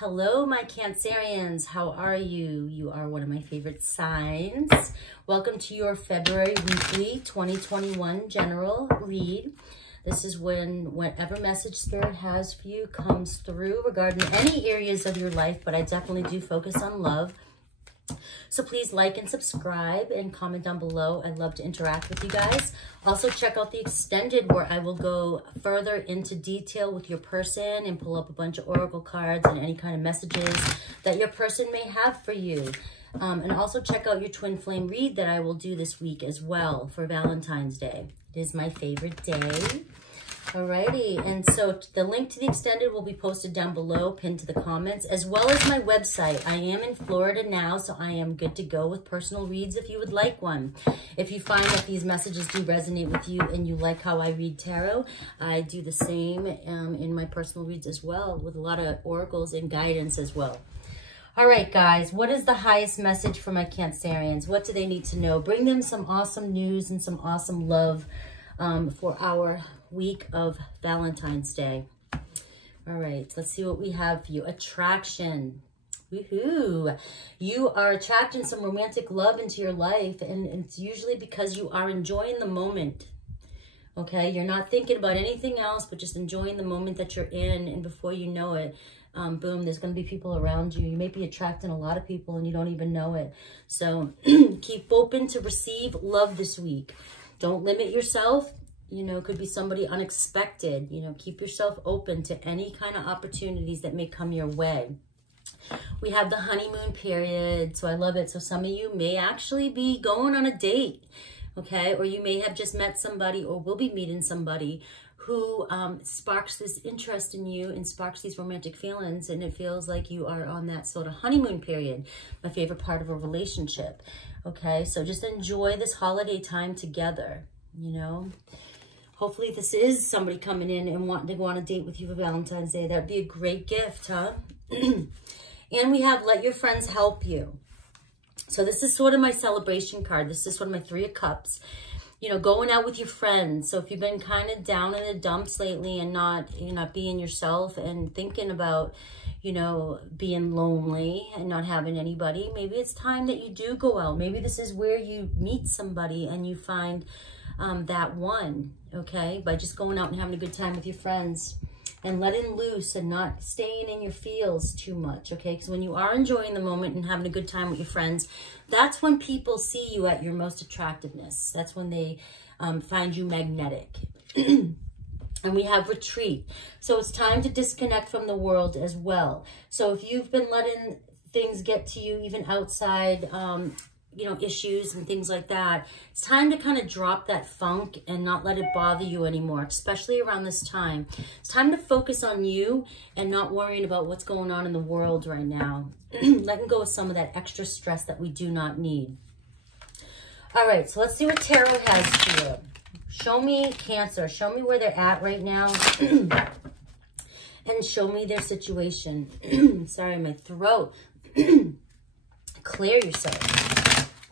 Hello, my Cancerians. How are you? You are one of my favorite signs. Welcome to your February weekly 2021 general read. This is when whatever message Spirit has for you comes through regarding any areas of your life, but I definitely do focus on love. So please like and subscribe and comment down below. I'd love to interact with you guys. Also check out the extended where I will go further into detail with your person and pull up a bunch of oracle cards and any kind of messages that your person may have for you. And also check out your twin flame read that I will do this week as well for Valentine's Day. It is my favorite day. Alrighty, and so the link to the extended will be posted down below, pinned to the comments, as well as my website. I am in Florida now, so I am good to go with personal reads if you would like one. If you find that these messages do resonate with you and you like how I read tarot, I do the same in my personal reads as well, with a lot of oracles and guidance as well. All right, guys, what is the highest message for my Cancerians? What do they need to know? Bring them some awesome news and some awesome love for our week of Valentine's Day. All right, let's see what we have for you. Attraction. Woohoo! You are attracting some romantic love into your life, and it's usually because you are enjoying the moment. Okay, you're not thinking about anything else, but just enjoying the moment that you're in, and before you know it, boom, there's going to be people around you. You may be attracting a lot of people and you don't even know it. So keep open to receive love this week. Don't limit yourself. You know, it could be somebody unexpected. You know, keep yourself open to any kind of opportunities that may come your way. We have the honeymoon period, so I love it. So some of you may actually be going on a date, okay? Or you may have just met somebody or will be meeting somebody who sparks this interest in you and sparks these romantic feelings, and it feels like you are on that sort of honeymoon period, my favorite part of a relationship, okay? So just enjoy this holiday time together, you know? Hopefully this is somebody coming in and wanting to go on a date with you for Valentine's Day. That'd be a great gift, huh? And we have let your friends help you. So this is sort of my celebration card. This is sort of my 3 of Cups. You know, going out with your friends. So if you've been kind of down in the dumps lately and not being yourself and thinking about, you know, being lonely and not having anybody, maybe it's time that you do go out. Maybe this is where you meet somebody and you find that one, okay? By just going out and having a good time with your friends and letting loose and not staying in your feels too much, okay? Because when you are enjoying the moment and having a good time with your friends, that's when people see you at your most attractiveness. That's when they find you magnetic. And we have retreat. So it's time to disconnect from the world as well. So if you've been letting things get to you even outside, you know, issues and things like that, it's time to kind of drop that funk and not let it bother you anymore, especially around this time. It's time to focus on you and not worrying about what's going on in the world right now. Letting go of some of that extra stress that we do not need. All right, so let's see what Tarot has for you. Show me Cancer. Show me where they're at right now. And show me their situation. Sorry, my throat. Clear yourself.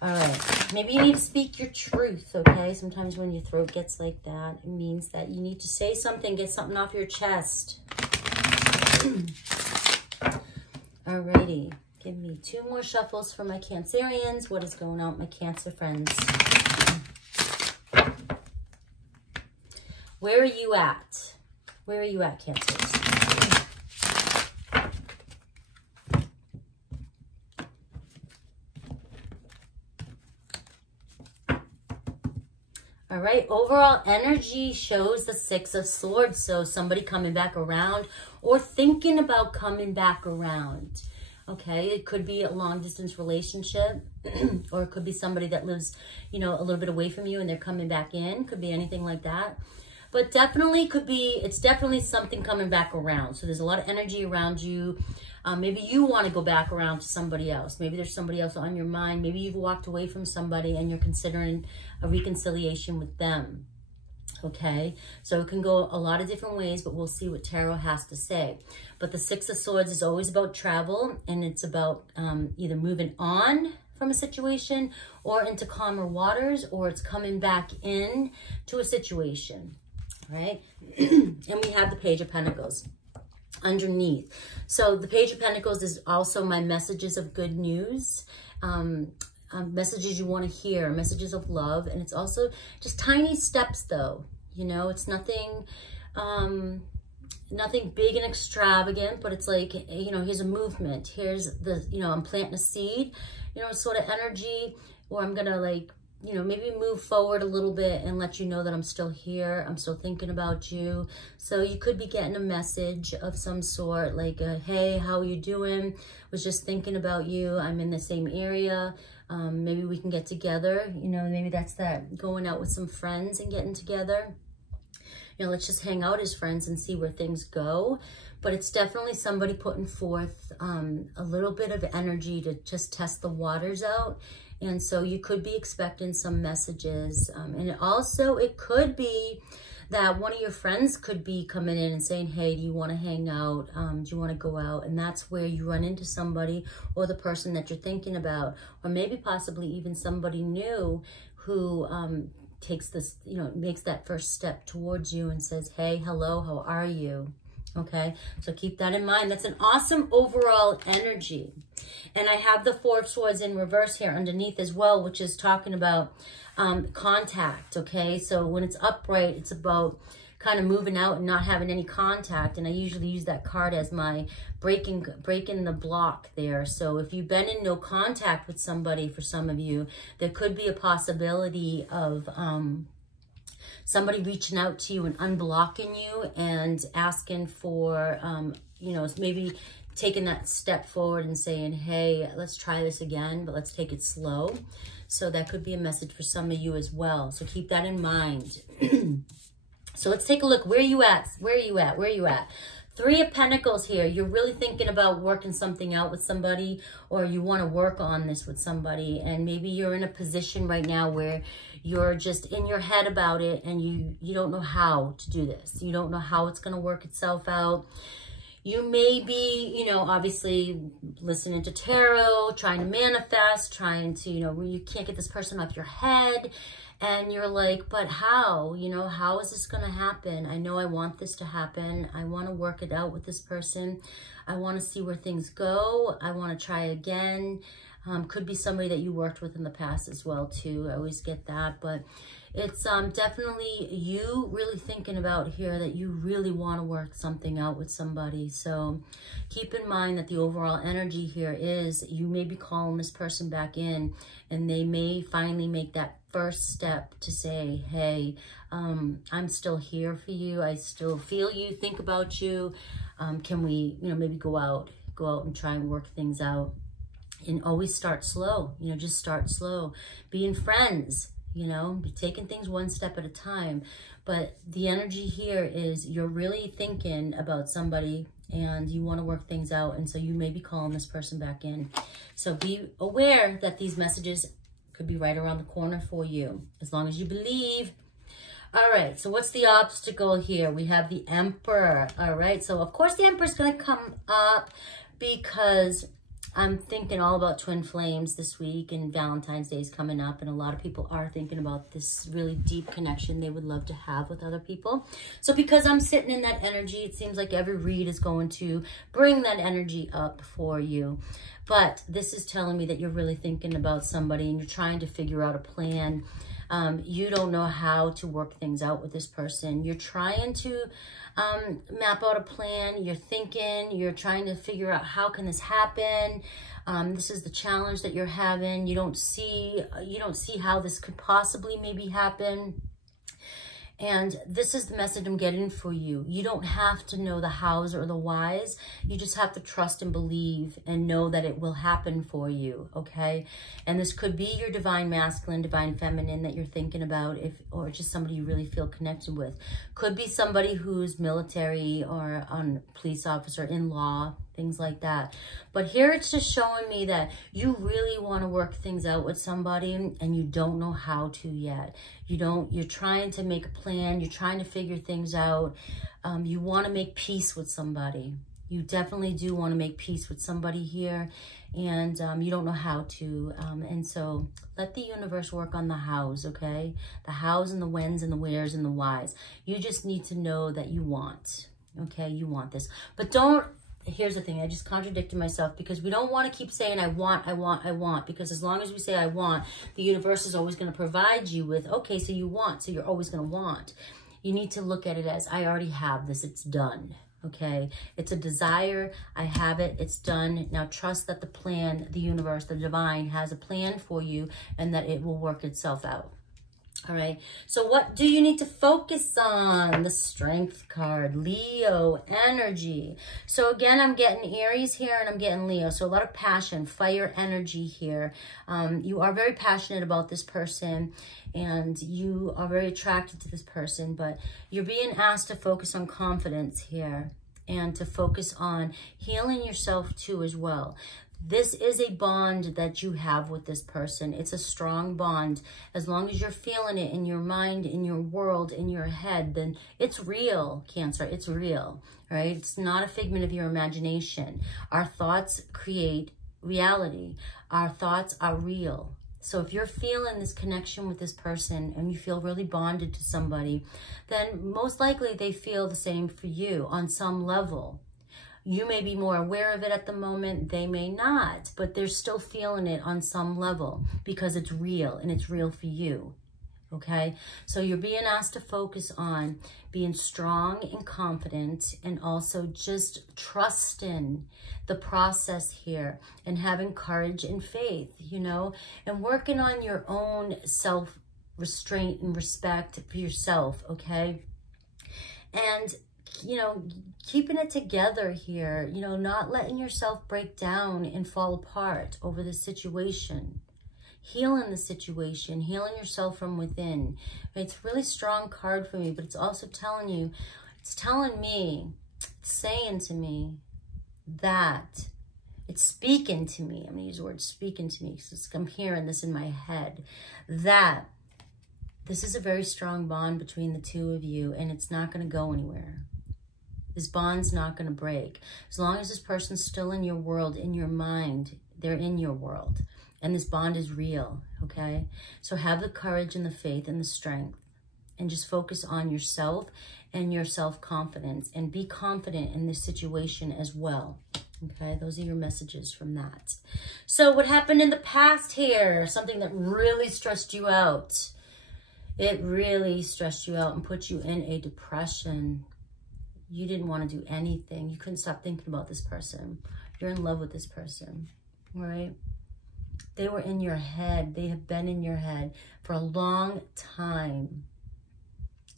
All right, maybe you need to speak your truth, okay? Sometimes when your throat gets like that, it means that you need to say something, get something off your chest. All righty, give me 2 more shuffles for my Cancerians. What is going on with my Cancer friends? Where are you at? Where are you at, Cancers? All right, overall energy shows the 6 of Swords. So somebody coming back around or thinking about coming back around. Okay, it could be a long distance relationship or it could be somebody that lives, you know, a little bit away from you and they're coming back in. Could be anything like that. But definitely could be, it's definitely something coming back around. So there's a lot of energy around you. Maybe you want to go back around to somebody else. Maybe there's somebody else on your mind. Maybe you've walked away from somebody and you're considering a reconciliation with them. Okay, so it can go a lot of different ways, but we'll see what Tarot has to say. But the 6 of Swords is always about travel, and it's about either moving on from a situation or into calmer waters, or it's coming back in to a situation, right? And we have the Page of Pentacles. underneath. So the Page of Pentacles is also my messages of good news, messages you want to hear, messages of love. And it's also just tiny steps though. You know, it's nothing, nothing big and extravagant, but it's like, you know, here's a movement. Here's the, you know, I'm planting a seed, you know, sort of energy, or I'm going to like, you know, maybe move forward a little bit and let you know that I'm still here. I'm still thinking about you. So you could be getting a message of some sort, like, hey, how are you doing? Was just thinking about you. I'm in the same area. Maybe we can get together. You know, maybe that's that going out with some friends and getting together. You know, let's just hang out as friends and see where things go. But it's definitely somebody putting forth a little bit of energy to just test the waters out. And so you could be expecting some messages. And it could be that one of your friends could be coming in and saying, hey, do you want to hang out? Do you want to go out? And that's where you run into somebody or the person that you're thinking about, or maybe possibly even somebody new who takes this, you know, makes that first step towards you and says, hey, hello, how are you? Okay, so keep that in mind. That's an awesome overall energy. And I have the Four of Swords in reverse here underneath as well, which is talking about contact, okay? So when it's upright, it's about kind of moving out and not having any contact. And I usually use that card as my breaking the block there. So if you've been in no contact with somebody, for some of you, there could be a possibility of somebody reaching out to you and unblocking you and asking for, you know, maybe taking that step forward and saying, hey, let's try this again, but let's take it slow. So that could be a message for some of you as well. So keep that in mind. So let's take a look. Where are you at? Where are you at? Where are you at? Three of Pentacles here. You're really thinking about working something out with somebody, or you want to work on this with somebody. And maybe you're in a position right now where you're just in your head about it and you don't know how to do this. You don't know how it's going to work itself out. You may be, you know, obviously listening to tarot, trying to manifest, trying to, you know, you can't get this person off your head. And you're like, but how? You know, how is this going to happen? I know I want this to happen. I want to work it out with this person. I want to see where things go. I want to try again. Could be somebody that you worked with in the past as well, too. I always get that. But it's definitely you really thinking about here that you really want to work something out with somebody. So keep in mind that the overall energy here is you may be calling this person back in, and they may finally make that first step to say, hey, I'm still here for you. I still feel you, think about you. Can we, you know, maybe go out and try and work things out. And always start slow, you know, just start slow. Being friends, you know, taking things one step at a time. But the energy here is you're really thinking about somebody and you want to work things out. And so you may be calling this person back in. So be aware that these messages could be right around the corner for you, as long as you believe. All right, so what's the obstacle here? We have the Emperor. All right, so of course the Emperor's going to come up because I'm thinking all about twin flames this week, and Valentine's Day is coming up, and a lot of people are thinking about this really deep connection they would love to have with other people. So because I'm sitting in that energy, it seems like every read is going to bring that energy up for you. But this is telling me that you're really thinking about somebody and you're trying to figure out a plan. You don't know how to work things out with this person. You're trying to map out a plan. You're thinking, you're trying to figure out how can this happen. This is the challenge that you're having. You don't see how this could possibly maybe happen. And this is the message I'm getting for you. You don't have to know the hows or the whys. You just have to trust and believe and know that it will happen for you, okay? And this could be your divine masculine, divine feminine that you're thinking about, or just somebody you really feel connected with. Could be somebody who's military or police officer, in law, things like that. But here it's just showing me that you really want to work things out with somebody and you don't know how to yet. You're trying to make a plan. You're trying to figure things out. You want to make peace with somebody. You definitely do want to make peace with somebody here, and you don't know how to. And so let the universe work on the hows, okay? The hows and the whens and the wheres and the whys. You just need to know that you want. Okay, you want this. But don't, here's the thing, I just contradicted myself, because we don't want to keep saying I want, because as long as we say I want, the universe is always going to provide you with, okay, so you want, so you're always going to want. You need to look at it as, I already have this, it's done. Okay, it's a desire, I have it, it's done. Now trust that the plan, the universe, the divine has a plan for you, and that it will work itself out. All right, so what do you need to focus on? The Strength card, Leo energy. So again, I'm getting Aries here, and I'm getting Leo. So a lot of passion, fire energy here. You are very passionate about this person, and you are very attracted to this person, but you're being asked to focus on confidence here, and to focus on healing yourself too as well. This is a bond that you have with this person. It's a strong bond. As long as you're feeling it in your mind, in your world, in your head, then it's real, Cancer. It's real, right? It's not a figment of your imagination. Our thoughts create reality. Our thoughts are real. So if you're feeling this connection with this person, and you feel really bonded to somebody, then most likely they feel the same for you on some level. You may be more aware of it at the moment, they may not, but they're still feeling it on some level, because it's real, and it's real for you, okay? So you're being asked to focus on being strong and confident, and also just trusting the process here, and having courage and faith, you know, and working on your own self-restraint and respect for yourself, okay? And you know, keeping it together here, you know, not letting yourself break down and fall apart over the situation. Healing the situation, healing yourself from within. It's a really strong card for me, but it's also telling you, it's telling me, it's saying to me that, it's speaking to me. I'm going to use the word speaking to me, because I'm hearing this in my head, that this is a very strong bond between the two of you, and it's not going to go anywhere. This bond's not going to break. As long as this person's still in your world, in your mind, they're in your world. And this bond is real, okay? So have the courage and the faith and the strength. And just focus on yourself and your self-confidence. And be confident in this situation as well. Okay, those are your messages from that. So what happened in the past here? Something that really stressed you out. It really stressed you out and put you in a depression. You didn't want to do anything. You couldn't stop thinking about this person. You're in love with this person, right? They were in your head. They have been in your head for a long time.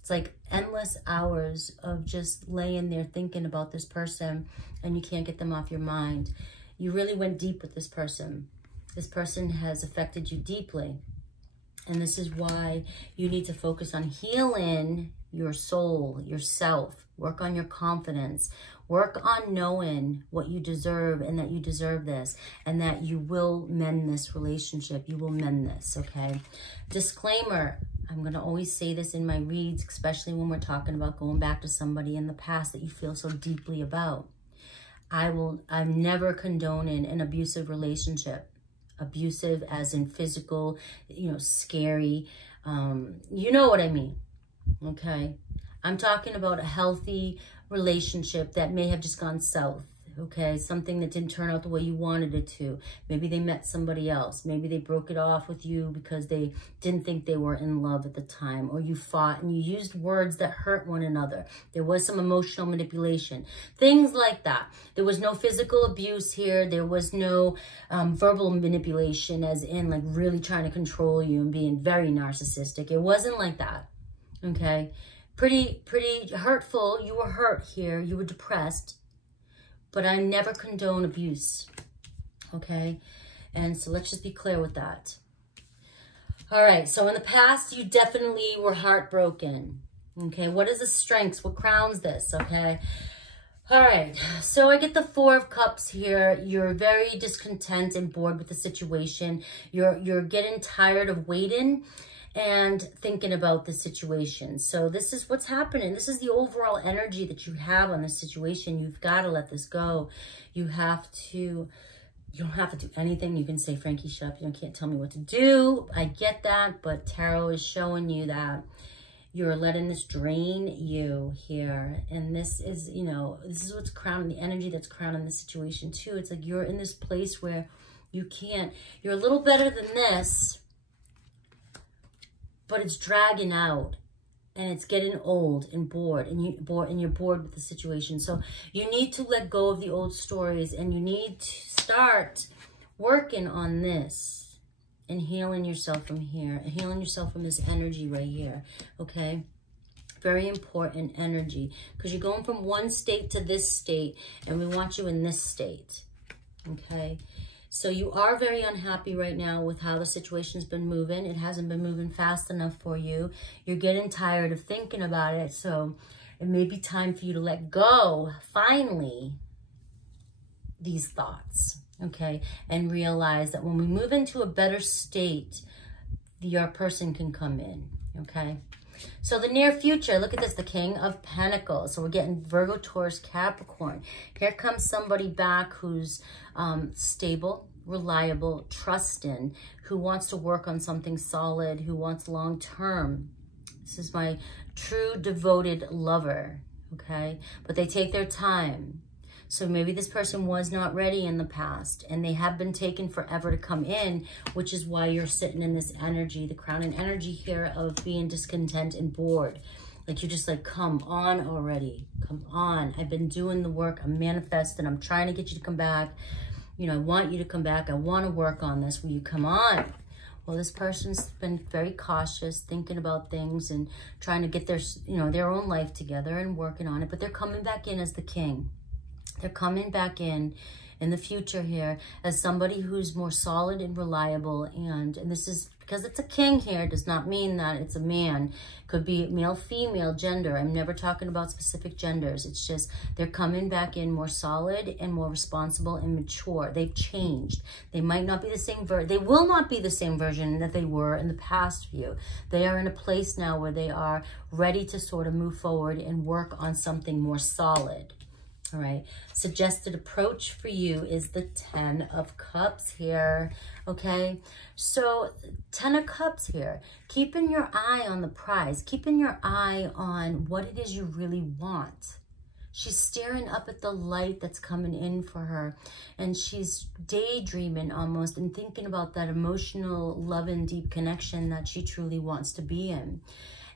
It's like endless hours of just laying there thinking about this person, and you can't get them off your mind. You really went deep with this person. This person has affected you deeply. And this is why you need to focus on healing your soul, yourself. Work on your confidence. Work on knowing what you deserve, and that you deserve this, and that you will mend this relationship. You will mend this, okay? Disclaimer, I'm going to always say this in my reads, especially when we're talking about going back to somebody in the past that you feel so deeply about. I'm never condoning an abusive relationship. Abusive as in physical, you know, scary. You know what I mean, okay? I'm talking about a healthy relationship that may have just gone south, okay? Something that didn't turn out the way you wanted it to. Maybe they met somebody else. Maybe they broke it off with you because they didn't think they were in love at the time, or you fought and you used words that hurt one another. There was some emotional manipulation, things like that. There was no physical abuse here. There was no verbal manipulation, as in like really trying to control you and being very narcissistic. It wasn't like that, okay? Pretty hurtful. You were hurt here. You were depressed. But I never condone abuse, okay? And so let's just be clear with that. All right, so in the past, you definitely were heartbroken, okay? What is the strengths? What crowns this, okay? All right, so I get the Four of Cups here. You're very discontent and bored with the situation. You're getting tired of waiting and thinking about the situation. So this is what's happening. This is the overall energy that you have on this situation. You've got to let this go. You don't have to do anything. You can say, Frankie, shut up. You can't tell me what to do. I get that, but tarot is showing you that You're letting this drain you here. And this is, you know, this is what's crowning, the energy that's crowning the situation too. It's like you're in this place where you can't, you're a little better than this, but it's dragging out. And it's getting old and bored, and you're bored with the situation. So you need to let go of the old stories, and you need to start working on this and healing yourself from here, and healing yourself from this energy right here, okay? Very important energy, because you're going from one state to this state, and we want you in this state, okay? So you are very unhappy right now with how the situation's been moving. It hasn't been moving fast enough for you. You're getting tired of thinking about it. So it may be time for you to let go, finally, these thoughts, okay? And realize that when we move into a better state, your person can come in, okay? So the near future, look at this, the King of Pentacles. So we're getting Virgo, Taurus, Capricorn. Here comes somebody back who's stable, reliable, trusting, who wants to work on something solid, who wants long-term. This is my true devoted lover, okay? But they take their time. So maybe this person was not ready in the past, and they have been taken forever to come in, which is why you're sitting in this energy, the crowning energy here of being discontent and bored. Like you're just like, come on already, come on. I've been doing the work, I'm manifesting, I'm trying to get you to come back. You know, I want you to come back, I want to work on this, will you come on? Well, this person's been very cautious, thinking about things and trying to get their, you know, their own life together and working on it, but they're coming back in as the king. They're coming back in the future here as somebody who's more solid and reliable. And this is because it's a king here, does not mean that it's a man. Could be male, female, gender. I'm never talking about specific genders. It's just they're coming back in more solid and more responsible and mature. They've changed. They might not be the same they will not be the same version that they were in the past view. They are in a place now where they are ready to sort of move forward and work on something more solid. All right, suggested approach for you is the 10 of Cups here, okay? So 10 of Cups here, keeping your eye on the prize, keeping your eye on what it is you really want. She's staring up at the light that's coming in for her, and she's daydreaming almost and thinking about that emotional, loving, deep connection that she truly wants to be in.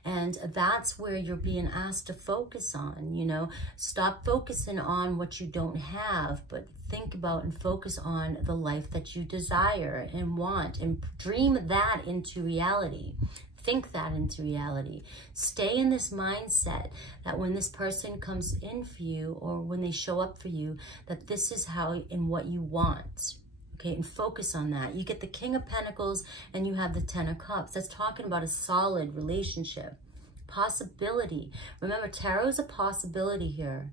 And that's where you're being asked to focus on, you know. Stop focusing on what you don't have, but think about and focus on the life that you desire and want, and dream that into reality. Think that into reality. Stay in this mindset that when this person comes in for you, or when they show up for you, that this is how and what you want. Okay, and focus on that. You get the King of Pentacles and you have the 10 of Cups. That's talking about a solid relationship. Possibility. Remember, tarot is a possibility here.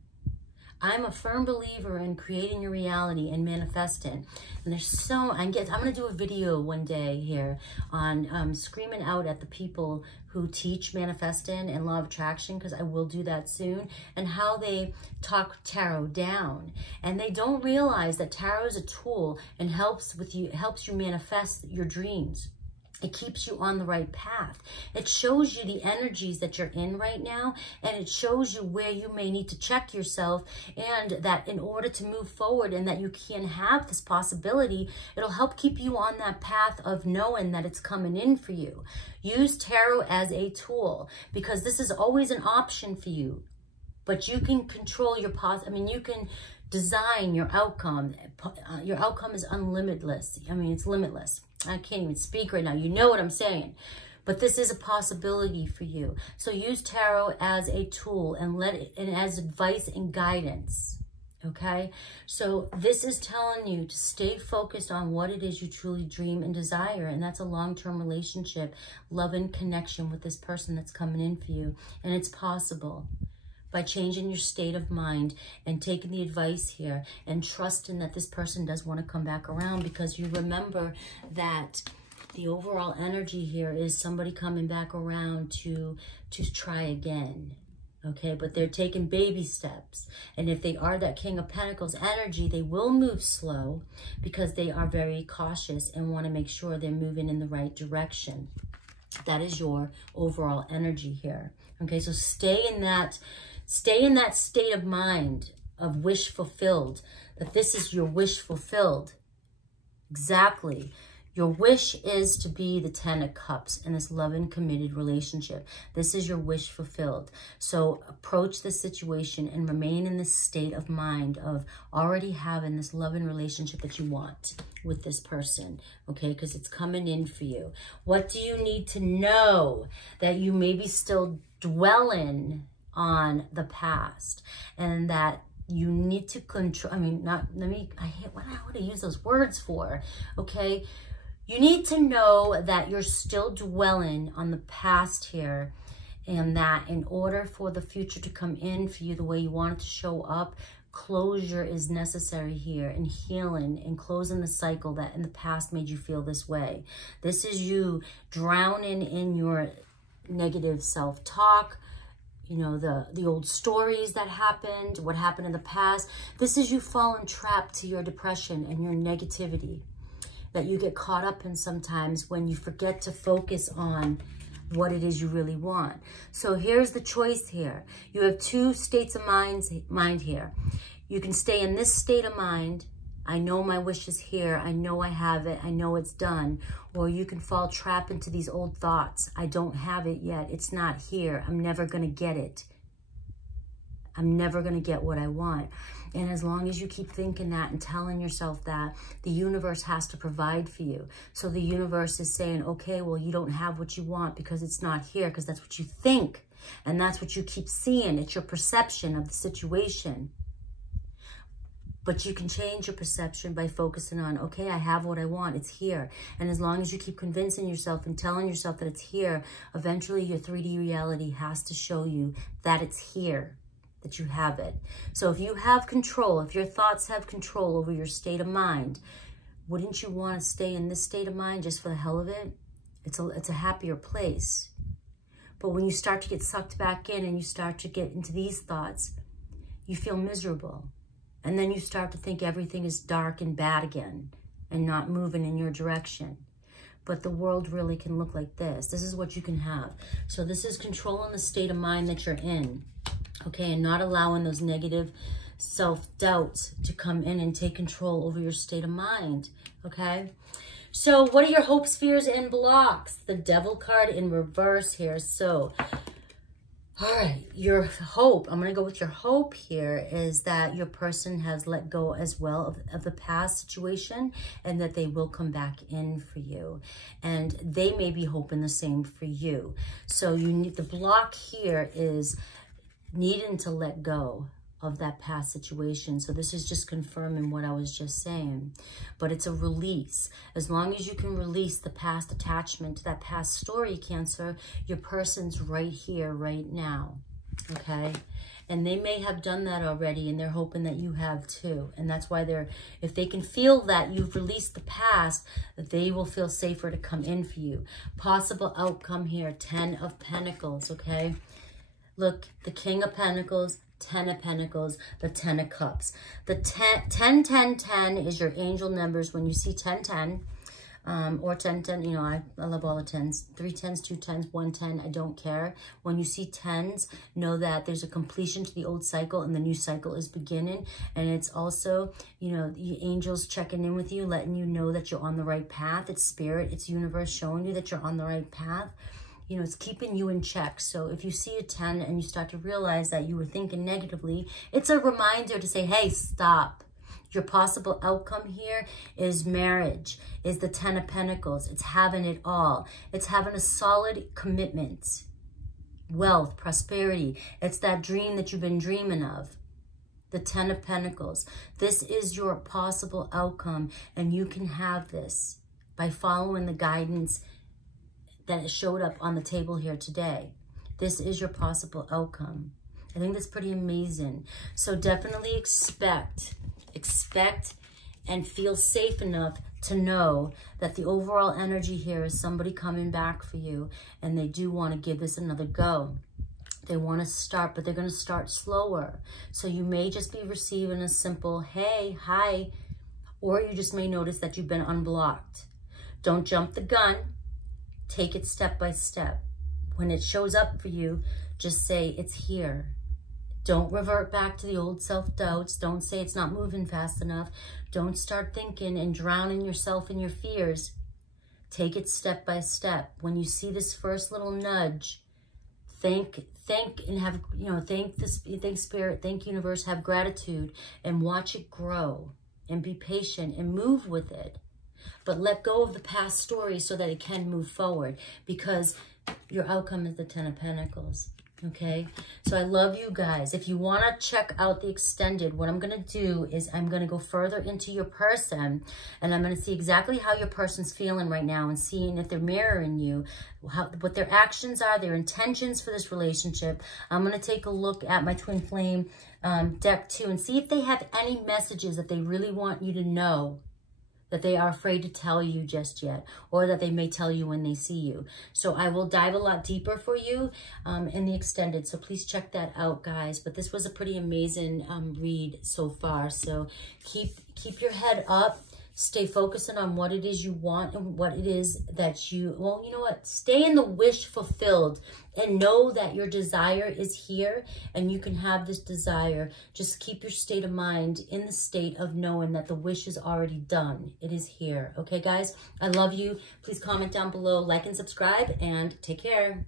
I'm a firm believer in creating your reality and manifesting. And there's so, I'm going to do a video one day here on screaming out at the people who teach manifesting and law of attraction, because I will do that soon, and how they talk tarot down. And they don't realize that tarot is a tool and helps you manifest your dreams. It keeps you on the right path. It shows you the energies that you're in right now, and it shows you where you may need to check yourself, and that in order to move forward and that you can have this possibility, it'll help keep you on that path of knowing that it's coming in for you. Use tarot as a tool, because this is always an option for you, but you can control your you can design your outcome. Your outcome is unlimitless. It's limitless. I can't even speak right now. You know what I'm saying. But this is a possibility for you. So use tarot as a tool and as advice and guidance. Okay? So this is telling you to stay focused on what it is you truly dream and desire. And that's a long-term relationship, love and connection with this person that's coming in for you. And it's possible by changing your state of mind and taking the advice here and trusting that this person does want to come back around, because you remember that the overall energy here is somebody coming back around to try again. Okay, but they're taking baby steps. And if they are that King of Pentacles energy, they will move slow because they are very cautious and want to make sure they're moving in the right direction. That is your overall energy here. Okay, so stay in that state of mind of wish fulfilled, that this is your wish fulfilled. Exactly. Your wish is to be the 10 of Cups in this love and committed relationship. This is your wish fulfilled. So approach this situation and remain in this state of mind of already having this love and relationship that you want with this person, okay? Because it's coming in for you. What do you need to know that you maybe still dwelling on the past, and that you need to control? I mean, I hate what I want to use those words for, okay? You need to know that you're still dwelling on the past here, and that in order for the future to come in for you the way you want it to show up, closure is necessary here, and healing and closing the cycle that in the past made you feel this way. This is you drowning in your negative self-talk, you know, the old stories that happened, what happened in the past. This is you falling trapped to your depression and your negativity that you get caught up in sometimes when you forget to focus on what it is you really want. So here's the choice here. You have two states of mind here. You can stay in this state of mind. I know my wish is here. I know I have it. I know it's done. Or you can fall trapped into these old thoughts. I don't have it yet. It's not here. I'm never going to get it. I'm never going to get what I want. And as long as you keep thinking that and telling yourself that, the universe has to provide for you. So the universe is saying, okay, well, you don't have what you want because it's not here, because that's what you think. And that's what you keep seeing. It's your perception of the situation. But you can change your perception by focusing on, okay, I have what I want. It's here. And as long as you keep convincing yourself and telling yourself that it's here, eventually your 3D reality has to show you that it's here, that you have it. So if you have control, if your thoughts have control over your state of mind, wouldn't you want to stay in this state of mind just for the hell of it? It's a happier place. But when you start to get sucked back in and you start to get into these thoughts, you feel miserable. And then you start to think everything is dark and bad again and not moving in your direction. But the world really can look like this. This is what you can have. So this is controlling the state of mind that you're in, okay? And not allowing those negative self-doubts to come in and take control over your state of mind, okay? So what are your hopes, fears, and blocks? The Devil card in reverse here. So, all right, your hope, I'm going to go with your hope here, is that your person has let go as well of the past situation, and that they will come back in for you. And they may be hoping the same for you. So you need, the block here is needing to let go of that past situation. So this is just confirming what I was just saying. But it's a release. As long as you can release the past attachment to that past story, Cancer, your person's right here, right now. Okay? And they may have done that already, and they're hoping that you have too. And that's why if they can feel that you've released the past, that they will feel safer to come in for you. Possible outcome here, 10 of Pentacles, okay? Look, the King of Pentacles, 10 of Pentacles, the 10 of Cups. The 10, 10, 10 is your angel numbers. When you see 10, 10, or 10, 10, you know, I love all the 10s. 3 10s, 2 10s, 1 10, I don't care. When you see 10s, know that there's a completion to the old cycle and the new cycle is beginning. And it's also, you know, the angels checking in with you, letting you know that you're on the right path. It's spirit, it's universe showing you that you're on the right path. You know, it's keeping you in check. So if you see a 10 and you start to realize that you were thinking negatively, it's a reminder to say, hey, stop. Your possible outcome here is marriage, is the 10 of Pentacles. It's having it all. It's having a solid commitment, wealth, prosperity. It's that dream that you've been dreaming of. The 10 of Pentacles. This is your possible outcome, and you can have this by following the guidance that it showed up on the table here today. This is your possible outcome. I think that's pretty amazing. So definitely expect and feel safe enough to know that the overall energy here is somebody coming back for you, and they do want to give this another go. They want to start, but they're going to start slower. So you may just be receiving a simple, hey, hi, or you just may notice that you've been unblocked. Don't jump the gun. Take it step by step. When it shows up for you, just say, it's here. Don't revert back to the old self-doubts. Don't say it's not moving fast enough. Don't start thinking and drowning yourself in your fears. Take it step by step. When you see this first little nudge, thank and have, thank Spirit, thank Universe, have gratitude, and watch it grow, and be patient and move with it. But let go of the past story so that it can move forward, because your outcome is the 10 of Pentacles. Okay, so I love you guys. If you want to check out the extended, what I'm going to do is I'm going to go further into your person, and I'm going to see exactly how your person's feeling right now, and seeing if they're mirroring you, what their actions are, their intentions for this relationship. I'm going to take a look at my Twin Flame deck too, and see if they have any messages that they really want you to know, that they are afraid to tell you just yet, or that they may tell you when they see you. So I will dive a lot deeper for you in the extended. So please check that out, guys. But this was a pretty amazing read so far. So keep your head up. Stay focusing on what it is you want and what it is that you, well, you know what? Stay in the wish fulfilled, and know that your desire is here and you can have this desire. Just keep your state of mind in the state of knowing that the wish is already done. It is here. Okay, guys? I love you. Please comment down below, like and subscribe, and take care.